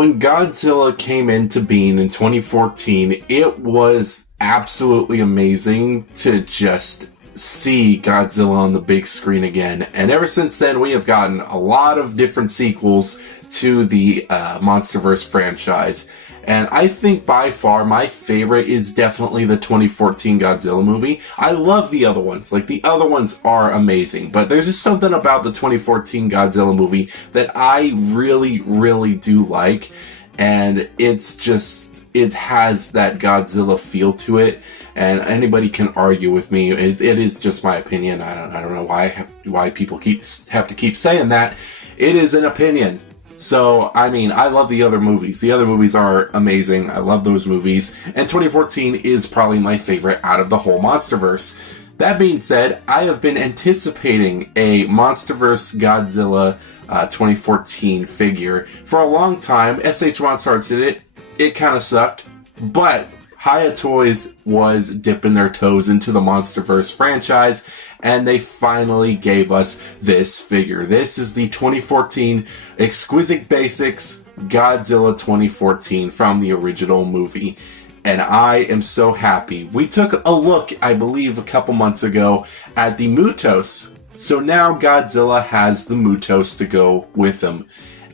When Godzilla came into being in 2014, it was absolutely amazing to just see Godzilla on the big screen again. And ever since then, we have gotten a lot of different sequels to the MonsterVerse franchise. And I think by far my favorite is definitely the 2014 Godzilla movie. I love the other ones. Like, the other ones are amazing, but there's just something about the 2014 Godzilla movie that I really, really do like. And it's just, it has that Godzilla feel to it. And anybody can argue with me. It is just my opinion. I don't know why people have to keep saying that. It is an opinion. So, I mean, I love the other movies. The other movies are amazing. I love those movies. And 2014 is probably my favorite out of the whole MonsterVerse. That being said, I have been anticipating a MonsterVerse Godzilla 2014 figure for a long time. SH Monsters did it. It kind of sucked. But Hiya Toys was dipping their toes into the MonsterVerse franchise, and they finally gave us this figure. This is the 2014 Exquisite Basics Godzilla 2014 from the original movie. And I am so happy. We took a look, I believe, a couple months ago at the Mutos. So now Godzilla has the Mutos to go with him.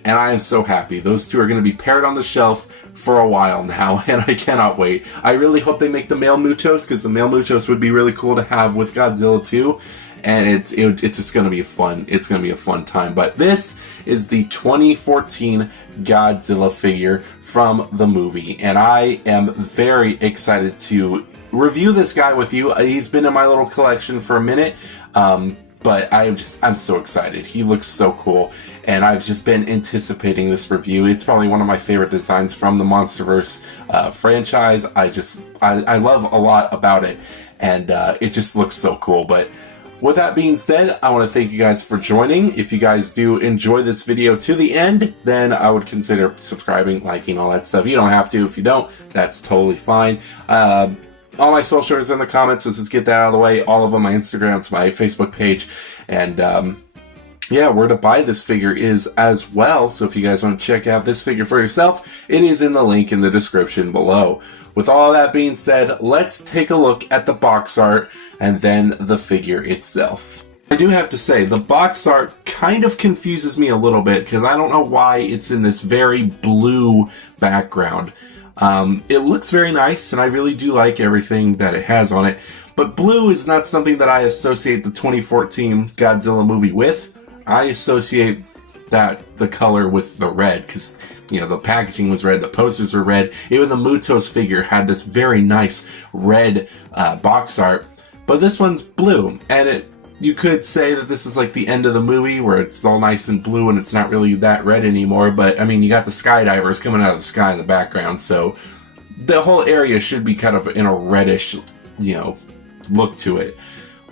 And I am so happy. Those two are going to be paired on the shelf for a while now, and I cannot wait. I really hope they make the male Mutos, because the male Mutos would be really cool to have with Godzilla too. And it's just going to be it's going to be a fun time. But this is the 2014 Godzilla figure from the movie, and I am very excited to review this guy with you. He's been in my little collection for a minute. But I'm so excited. He looks so cool, and I've just been anticipating this review. It's probably one of my favorite designs from the MonsterVerse franchise. I love a lot about it, and it just looks so cool. But with that being said, I want to thank you guys for joining. If you guys do enjoy this video to the end, then I would consider subscribing, liking, all that stuff. You don't have to. If you don't, that's totally fine. All my socials in the comments, let's just get that out of the way. All of them, my Instagrams, my Facebook page, and yeah, where to buy this figure is as well. So if you guys want to check out this figure for yourself, it is in the link in the description below. With all that being said, let's take a look at the box art and then the figure itself. I do have to say, the box art kind of confuses me a little bit, because I don't know why it's in this very blue background. It looks very nice, and I really do like everything that it has on it, but blue is not something that I associate the 2014 Godzilla movie with. I associate the color with the red, because, you know, the packaging was red, the posters were red, even the Mutos figure had this very nice red box art, but this one's blue, and you could say that this is like the end of the movie where it's all nice and blue and it's not really that red anymore, but I mean, you got the skydivers coming out of the sky in the background, so the whole area should be kind of in a reddish, you know, look to it.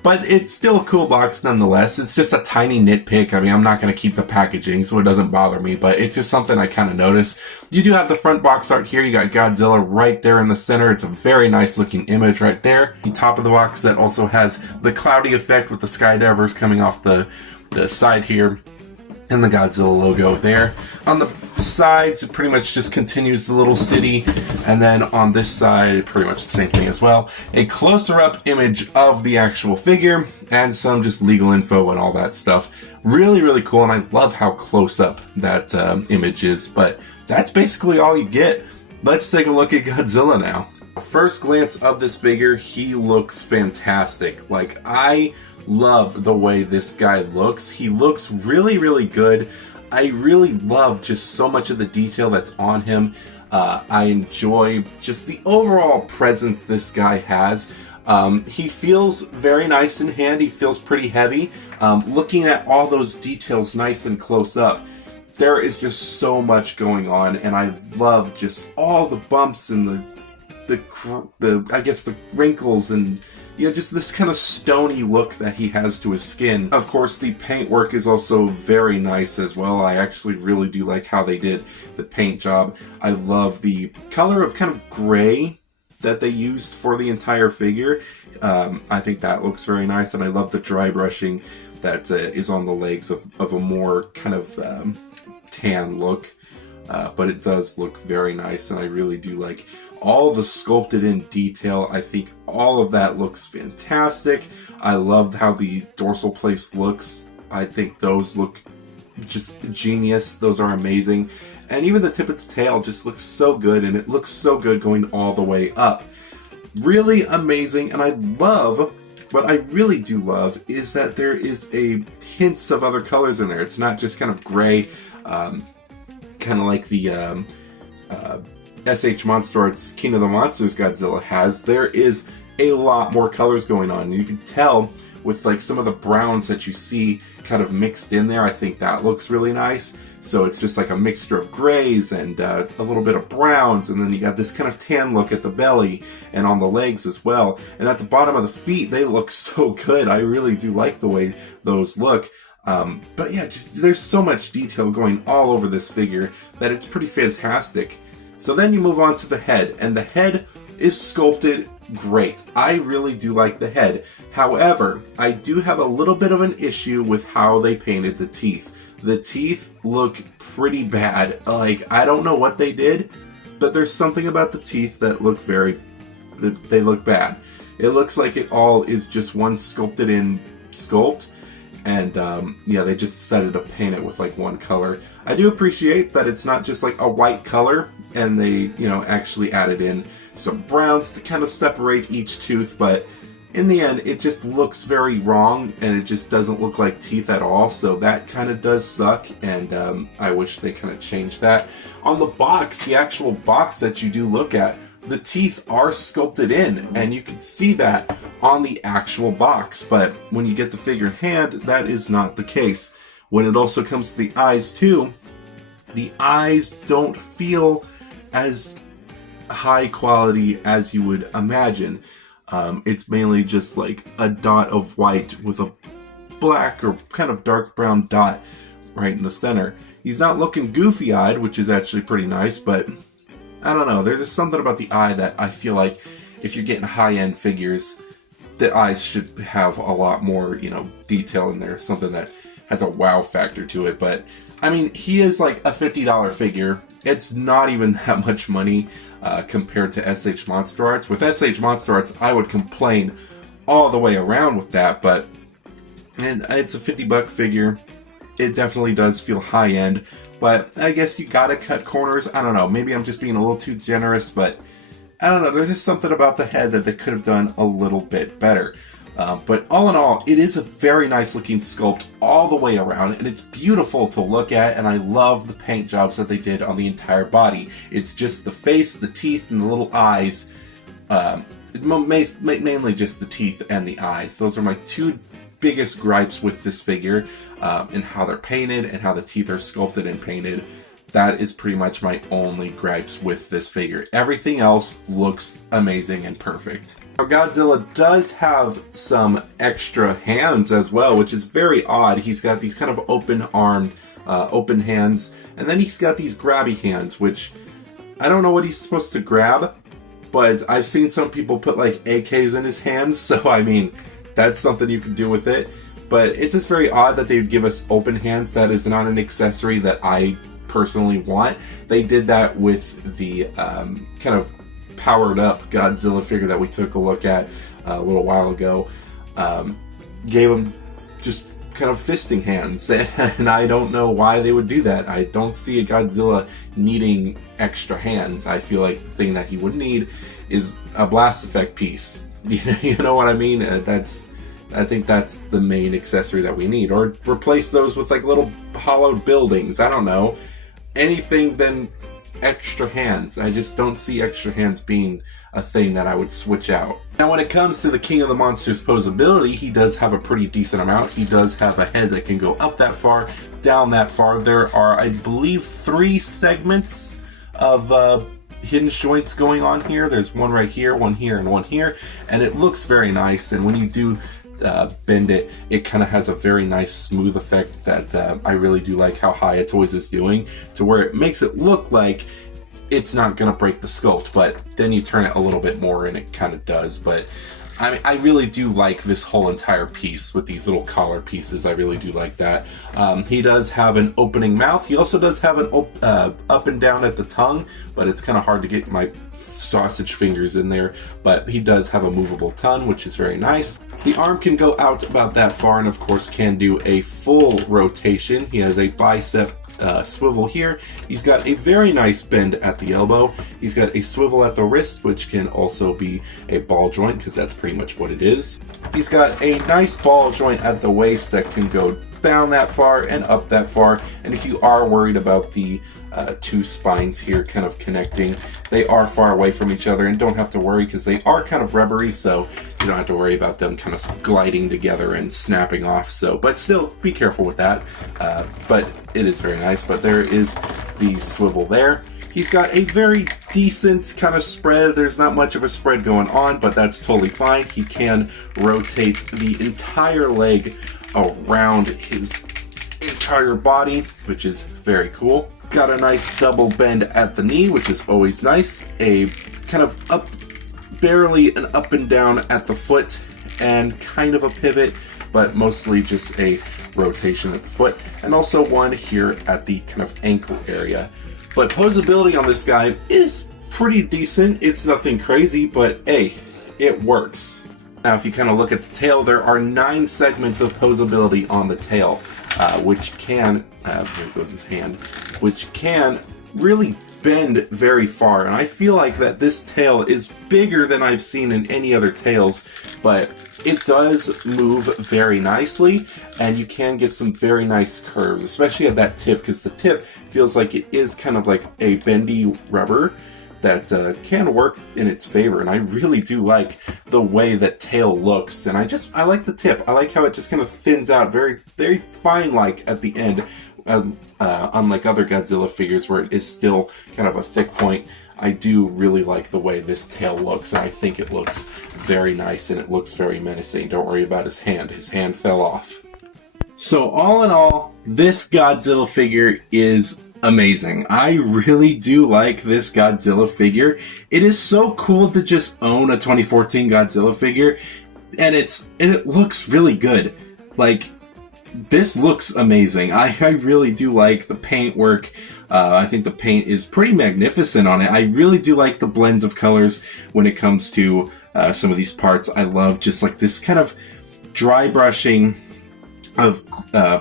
But it's still a cool box nonetheless. It's just a tiny nitpick. I mean, I'm not going to keep the packaging, so it doesn't bother me, but it's just something I kind of noticed. You do have the front box art here. You got Godzilla right there in the center. It's a very nice looking image right there. The top of the box that also has the cloudy effect with the skydivers coming off the side here, and the Godzilla logo there. On the sides, it pretty much just continues the little city, and then on this side, pretty much the same thing as well. A closer up image of the actual figure, and some just legal info and all that stuff. Really, really cool, and I love how close up that image is, but that's basically all you get. Let's take a look at Godzilla now. First glance of this figure, he looks fantastic. Like, I love the way this guy looks. He looks really, really good. I really love just so much of the detail that's on him. I enjoy just the overall presence this guy has. He feels very nice in hand. He feels pretty heavy. Looking at all those details nice and close up, there is just so much going on, and I love just all the bumps and I guess the wrinkles, and you know, just this kind of stony look that he has to his skin. Of course, the paint work is also very nice as well. I actually really do like how they did the paint job. I love the color of kind of gray that they used for the entire figure. I think that looks very nice, and I love the dry brushing that is on the legs of a more kind of tan look. but it does look very nice, and I really do like all the sculpted in detail. I think all of that looks fantastic. I loved how the dorsal place looks. I think those look just genius. Those are amazing. And even the tip of the tail just looks so good, and it looks so good going all the way up. Really amazing. And I love, what I really do love, is that there is a hints of other colors in there. It's not just kind of gray, kind of like the SH Monster Arts King of the Monsters Godzilla has. There is a lot more colors going on. You can tell with like some of the browns that you see kind of mixed in there. I think that looks really nice. So it's just like a mixture of grays and a little bit of browns, and then you got this kind of tan look at the belly and on the legs as well. And at the bottom of the feet, they look so good. I really do like the way those look. But yeah, just there's so much detail going all over this figure that it's pretty fantastic. So then you move on to the head, and the head is sculpted great. I really do like the head. However, I do have a little bit of an issue with how they painted the teeth. The teeth look pretty bad. Like, I don't know what they did, but there's something about the teeth that look they look bad. It looks like it all is just one sculpted in sculpt. And yeah, they just decided to paint it with like one color. I do appreciate that it's not just like a white color, and they, you know, actually added in some browns to kind of separate each tooth, but in the end, it just looks very wrong, and it just doesn't look like teeth at all, so that kind of does suck, and I wish they kind of changed that. On the box, the actual box that you do look at, the teeth are sculpted in, and you can see that on the actual box, but when you get the figure in hand, that is not the case. When it also comes to the eyes too, the eyes don't feel as high quality as you would imagine. It's mainly just like a dot of white with a black or kind of dark brown dot right in the center. He's not looking goofy-eyed, which is actually pretty nice, but I don't know. There's just something about the eye that I feel like if you're getting high-end figures, the eyes should have a lot more, you know, detail in there. Something that has a wow factor to it. But, I mean, he is like a $50 figure. It's not even that much money compared to SH Monster Arts. With SH Monster Arts, I would complain all the way around with that, but and it's a $50 figure. It definitely does feel high-end, but I guess you gotta cut corners. I don't know, maybe I'm just being a little too generous, but I don't know, there's just something about the head that they could have done a little bit better. But all in all, it is a very nice looking sculpt all the way around, and it's beautiful to look at, and I love the paint jobs that they did on the entire body. It's just the face, the teeth, and the little eyes. Mainly just the teeth and the eyes. Those are my two biggest gripes with this figure, and how they're painted and how the teeth are sculpted and painted. That is pretty much my only gripes with this figure. Everything else looks amazing and perfect. Now, Godzilla does have some extra hands as well, which is very odd. He's got these kind of open-armed, open hands, and then he's got these grabby hands, which I don't know what he's supposed to grab, but I've seen some people put like AKs in his hands, so I mean, that's something you can do with it. But it's just very odd that they would give us open hands. That is not an accessory that I personally want. They did that with the kind of powered up Godzilla figure that we took a look at a little while ago. Gave him just kind of fisting hands, and I don't know why they would do that. I don't see a Godzilla needing extra hands. I feel like the thing that he would need is a blast effect piece. You know what I mean? I think that's the main accessory that we need. Or replace those with like little hollowed buildings. I don't know. Anything than extra hands. I just don't see extra hands being a thing that I would switch out. Now, when it comes to the King of the Monsters posability, he does have a pretty decent amount. He does have a head that can go up that far, down that far. There are, I believe, 3 segments of hidden joints going on here. There's one right here, one here, and one here, and it looks very nice. And when you do bend it, it kind of has a very nice smooth effect that I really do like how Hiya Toys is doing, to where it makes it look like it's not gonna break the sculpt, but then you turn it a little bit more and it kind of does. But I mean, I really do like this whole entire piece with these little collar pieces. I really do like that. He does have an opening mouth. He also does have an up and down at the tongue, but it's kind of hard to get my sausage fingers in there. But he does have a movable tongue, which is very nice. The arm can go out about that far, and of course can do a full rotation. He has a bicep swivel here. He's got a very nice bend at the elbow. He's got a swivel at the wrist, which can also be a ball joint, because that's pretty much what it is. He's got a nice ball joint at the waist that can go down that far and up that far. And if you are worried about the two spines here kind of connecting, they are far away from each other, and don't have to worry because they are kind of rubbery, so you don't have to worry about them kind of gliding together and snapping off. So, but still be careful with that. But it is very nice. But there is the swivel there. He's got a very decent kind of spread. There's not much of a spread going on, but that's totally fine. He can rotate the entire leg around his entire body, which is very cool. Got a nice double bend at the knee, which is always nice. A kind of up, barely an up and down at the foot, and kind of a pivot, but mostly just a rotation at the foot. And also one here at the kind of ankle area. But posability on this guy is pretty decent. It's nothing crazy, but hey, it works. Now, if you kind of look at the tail, there are 9 segments of posability on the tail, which can, here goes his hand, which can really bend very far. And I feel like that this tail is bigger than I've seen in any other tails, but it does move very nicely, and you can get some very nice curves, especially at that tip, because the tip feels like it is kind of like a bendy rubber that can work in its favor. And I really do like the way that tail looks, and I like the tip. I like how it just kind of thins out very, very fine-like at the end, unlike other Godzilla figures where it is still kind of a thick point. I do really like the way this tail looks, and I think it looks very nice, and it looks very menacing. Don't worry about his hand. His hand fell off. So all in all, this Godzilla figure is amazing. I really do like this Godzilla figure. It is so cool to just own a 2014 Godzilla figure, and it looks really good. Like, this looks amazing. I really do like the paint work. I think the paint is pretty magnificent on it. I really do like the blends of colors when it comes to some of these parts. I love just like this kind of dry brushing of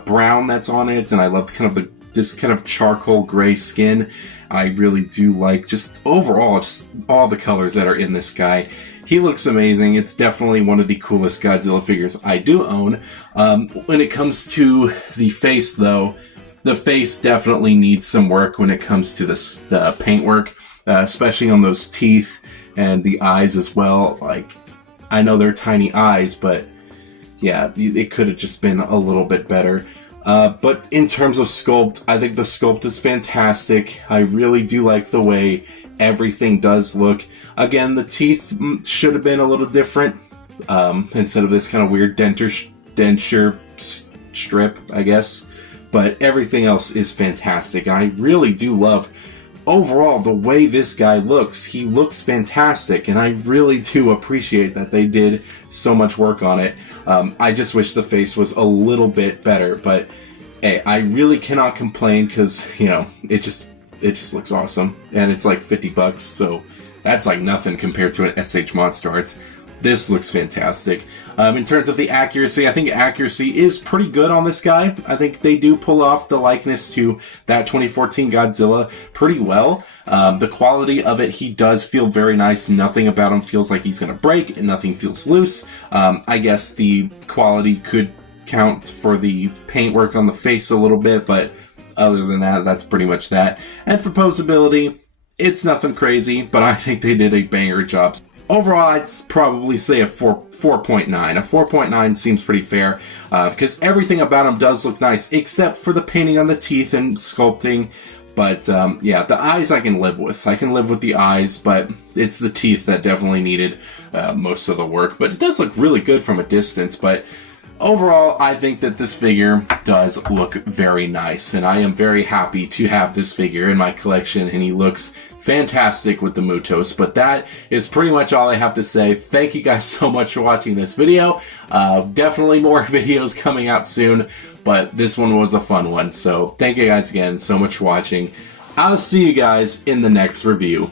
brown that's on it, and I love kind of this kind of charcoal gray skin. I really do like just overall just all the colors that are in this guy. He looks amazing. It's definitely one of the coolest Godzilla figures I do own. When it comes to the face, though, the face definitely needs some work when it comes to the paint work, especially on those teeth and the eyes as well. Like, I know they're tiny eyes, but yeah, it could have just been a little bit better. But in terms of sculpt, I think the sculpt is fantastic. I really do like the way everything does look. Again, the teeth should have been a little different, instead of this kind of weird denture strip, I guess. But everything else is fantastic, and I really do love, overall, the way this guy looks. He looks fantastic, and I really do appreciate that they did so much work on it. I just wish the face was a little bit better, but hey, I really cannot complain because, you know, it just looks awesome, and it's like $50, so that's like nothing compared to an SH Monster Arts. This looks fantastic. In terms of the accuracy, I think accuracy is pretty good on this guy. I think they do pull off the likeness to that 2014 Godzilla pretty well. The quality of it, he does feel very nice. Nothing about him feels like he's going to break, and nothing feels loose. I guess the quality could count for the paintwork on the face a little bit, but other than that, that's pretty much that. And for posability, it's nothing crazy, but I think they did a banger job. Overall, I'd probably say a 4.9. A 4.9 seems pretty fair, because everything about him does look nice, except for the painting on the teeth and sculpting. But yeah, the eyes I can live with. I can live with the eyes, but it's the teeth that definitely needed most of the work. But it does look really good from a distance. But overall, I think that this figure does look very nice, and I am very happy to have this figure in my collection, and he looks fantastic with the Mutos. But that is pretty much all I have to say. Thank you guys so much for watching this video. Definitely more videos coming out soon, but this one was a fun one. So thank you guys again so much for watching. I'll see you guys in the next review.